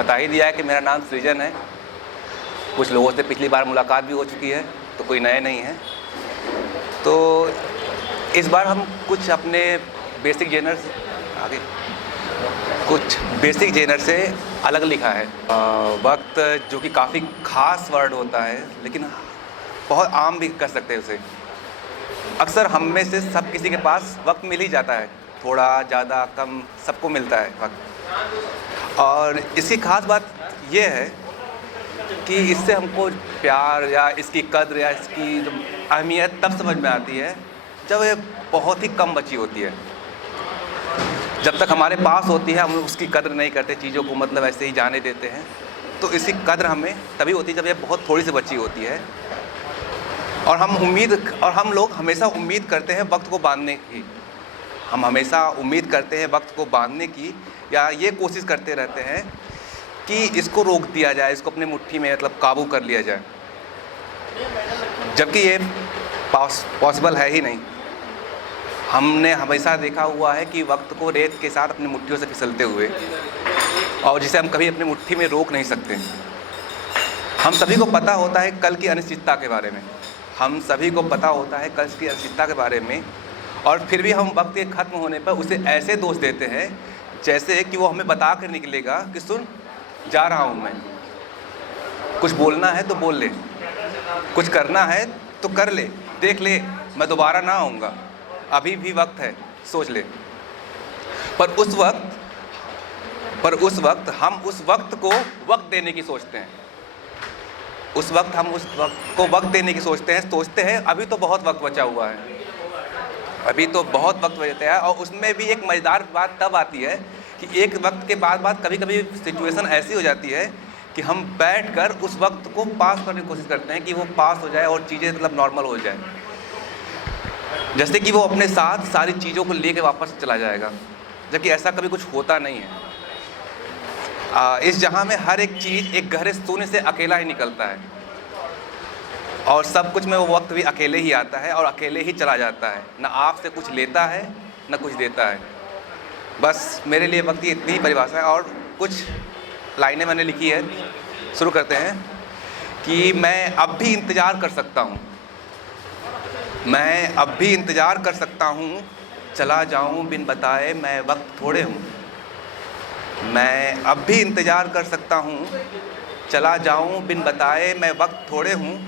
बता ही दिया है कि मेरा नाम सृजन है। कुछ लोगों से पिछली बार मुलाकात भी हो चुकी है, तो कोई नए नहीं है। तो इस बार हम कुछ अपने बेसिक जेनर से अलग लिखा है। वक्त जो कि काफ़ी ख़ास वर्ड होता है, लेकिन बहुत आम भी कर सकते हैं उसे। अक्सर हम में से सब किसी के पास वक्त मिल ही जाता है, थोड़ा ज़्यादा कम सबको मिलता है वक्त। और इसकी ख़ास बात ये है कि इससे हमको प्यार या इसकी कद्र या इसकी जो अहमियत तब समझ में आती है जब ये बहुत ही कम बची होती है। जब तक हमारे पास होती है हम उसकी कद्र नहीं करते, चीज़ों को मतलब ऐसे ही जाने देते हैं। तो इसकी कद्र हमें तभी होती है जब ये बहुत थोड़ी सी बची होती है। और हम लोग हमेशा उम्मीद करते हैं वक्त को बांधने की। हम हमेशा उम्मीद करते हैं वक्त को बांधने की, या ये कोशिश करते रहते हैं कि इसको रोक दिया जाए, इसको अपने मुट्ठी में मतलब काबू कर लिया जाए, जबकि ये पॉसिबल है ही नहीं। हमने हमेशा देखा हुआ है कि वक्त को रेत के साथ अपनी मुट्ठियों से फिसलते हुए, और जिसे हम कभी अपनी मुट्ठी में रोक नहीं सकते। हम सभी को पता होता है कल की अनिश्चितता के बारे में, हम सभी को पता होता है कल की अनिश्चितता के बारे में, और फिर भी हम वक्त के ख़त्म होने पर उसे ऐसे दोष देते हैं जैसे कि वो हमें बता कर निकलेगा कि सुन, जा रहा हूँ मैं, कुछ बोलना है तो बोल ले, कुछ करना है तो कर ले, देख ले, मैं दोबारा ना आऊँगा, अभी भी वक्त है, सोच ले। पर उस वक्त हम उस वक्त को वक्त देने की सोचते हैं। हम उस वक्त को वक्त देने की सोचते हैं अभी तो बहुत वक्त बचा हुआ है, अभी तो बहुत वक्त बचा है। और उसमें भी एक मज़ेदार बात तब आती है कि एक वक्त के बाद कभी कभी सिचुएशन ऐसी हो जाती है कि हम बैठकर उस वक्त को पास करने की कोशिश करते हैं कि वो पास हो जाए और चीज़ें मतलब नॉर्मल हो जाए, जैसे कि वो अपने साथ सारी चीज़ों को लेके वापस चला जाएगा, जबकि ऐसा कभी कुछ होता नहीं है। इस जहां में हर एक चीज़ एक गहरे शून्य से अकेला ही निकलता है, और सब कुछ में वो वक्त भी अकेले ही आता है और अकेले ही चला जाता है। न आपसे कुछ लेता है न कुछ देता है। बस मेरे लिए वक्त की इतनी ही परिभाषा है। और कुछ लाइनें मैंने लिखी है, शुरू करते हैं कि मैं अब भी इंतज़ार कर सकता हूँ, मैं अब भी इंतज़ार कर सकता हूँ, चला जाऊँ बिन बताए मैं वक्त थोड़े हूँ। मैं अब भी इंतज़ार कर सकता हूँ, चला जाऊँ बिन बताए मैं वक्त थोड़े हूँ।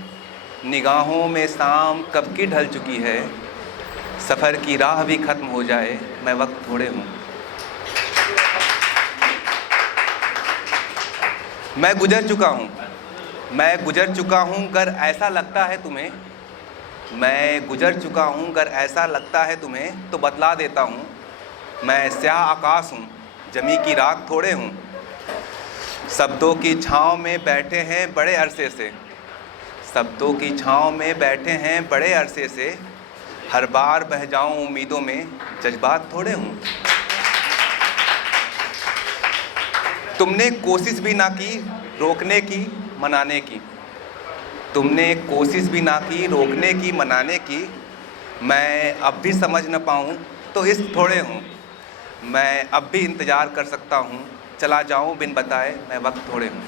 निगाहों में शाम कब की ढल चुकी है, सफ़र की राह भी ख़त्म हो जाए मैं वक्त थोड़े हूँ। मैं गुजर चुका हूँ गर ऐसा लगता है तुम्हें, मैं गुजर चुका हूँ गर ऐसा लगता है तुम्हें, तो बतला देता हूँ मैं स्याह आकाश हूँ, जमी की रात थोड़े हूँ। शब्दों की छाँव में बैठे हैं बड़े अरसे से, शब्दों की छाँव में बैठे हैं बड़े अरसे से, हर बार बह जाऊँ उम्मीदों में जज्बात थोड़े हूँ। तुमने कोशिश भी ना की रोकने की मनाने की, तुमने कोशिश भी ना की रोकने की मनाने की, मैं अब भी समझ न पाऊँ तो इस थोड़े हूँ। मैं अब भी इंतज़ार कर सकता हूँ, चला जाऊँ बिन बताए मैं वक्त थोड़े हूँ।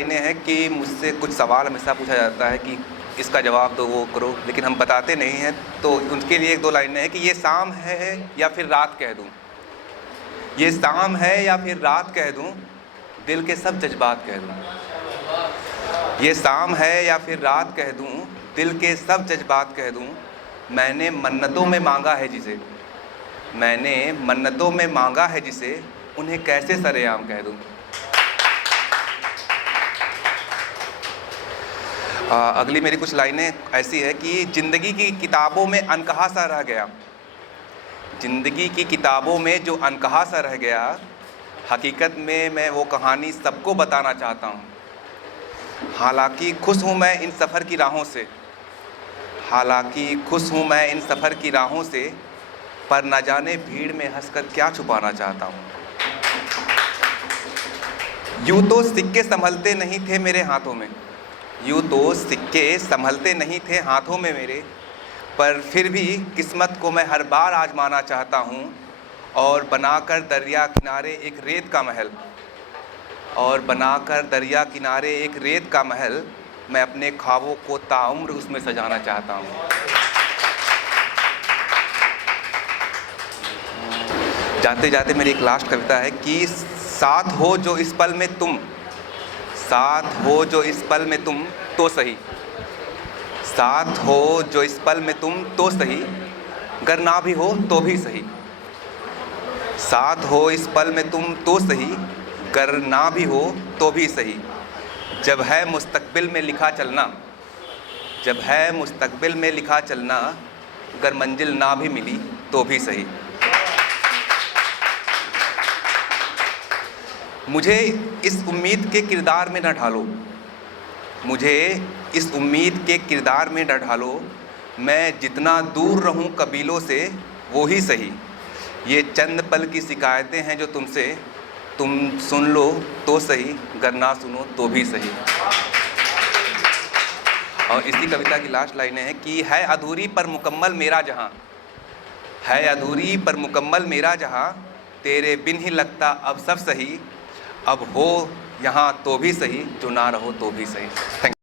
इन्हें है कि मुझसे कुछ सवाल हमेशा पूछा जाता है कि इसका जवाब दो, वो करो, लेकिन हम बताते नहीं हैं। तो उनके लिए एक दो लाइनें हैं कि ये शाम है या फिर रात कह दूँ, ये शाम है या फिर रात कह दूँ, दिल के सब जज्बात कह दूँ। ये शाम है या फिर रात कह दूँ, दिल के सब जज्बात कह दूँ। मैंने मन्नतों में मांगा है जिसे, मैंने मन्नतों में मांगा है जिसे, उन्हें कैसे सरेआम कह दूँ। अगली मेरी कुछ लाइनें ऐसी है कि ज़िंदगी की किताबों में अनकहा सा रह गया, ज़िंदगी की किताबों में जो अनकहा सा रह गया, हकीकत में मैं वो कहानी सबको बताना चाहता हूँ। हालांकि खुश हूँ मैं इन सफ़र की राहों से, हालांकि खुश हूँ मैं इन सफ़र की राहों से, पर न जाने भीड़ में हंसकर क्या छुपाना चाहता हूँ। यूँ तो सिक्के संभलते नहीं थे मेरे हाथों में, यूँ तो सिक्के संभलते नहीं थे हाथों में मेरे, पर फिर भी किस्मत को मैं हर बार आजमाना चाहता हूँ, और बनाकर दरिया किनारे एक रेत का महल, और बनाकर दरिया किनारे एक रेत का महल, मैं अपने ख्वाबों को ताउम्र उसमें सजाना चाहता हूँ। जाते जाते मेरी एक लास्ट कविता है कि साथ हो जो इस पल में तुम, साथ हो जो इस पल में तुम तो सही, साथ हो जो इस पल में तुम तो सही, गर ना भी हो तो भी सही, साथ हो इस पल में तुम तो सही, गर ना भी हो तो भी सही। जब है मुस्तकबिल में लिखा चलना, जब है मुस्तकबिल में लिखा चलना, गर मंजिल ना भी मिली तो भी सही। मुझे इस उम्मीद के किरदार में न ढालो, मुझे इस उम्मीद के किरदार में न ढालो, मैं जितना दूर रहूं कबीलों से वो ही सही। ये चंद पल की शिकायतें हैं जो तुमसे, तुम सुन लो तो सही, गर ना सुनो तो भी सही। और इसी कविता की लास्ट लाइनें हैं कि है अधूरी पर मुकम्मल मेरा जहां, है अधूरी पर मुकम्मल मेरा जहां, तेरे बिन ही लगता अब सब सही, अब हो यहाँ तो भी सही, जो ना रहो तो भी सही। Thank you.